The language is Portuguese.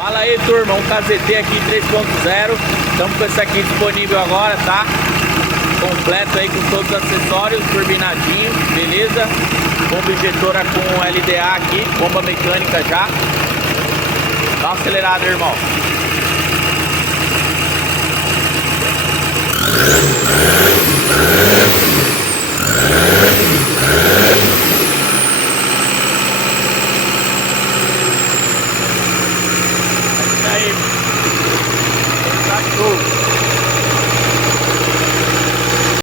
Fala aí, turma, um KZT aqui 3.0. Estamos com esse aqui disponível agora, tá? Completo aí com todos os acessórios, turbinadinho, beleza? Bomba injetora com LDA aqui, bomba mecânica já. Dá uma acelerada, irmão.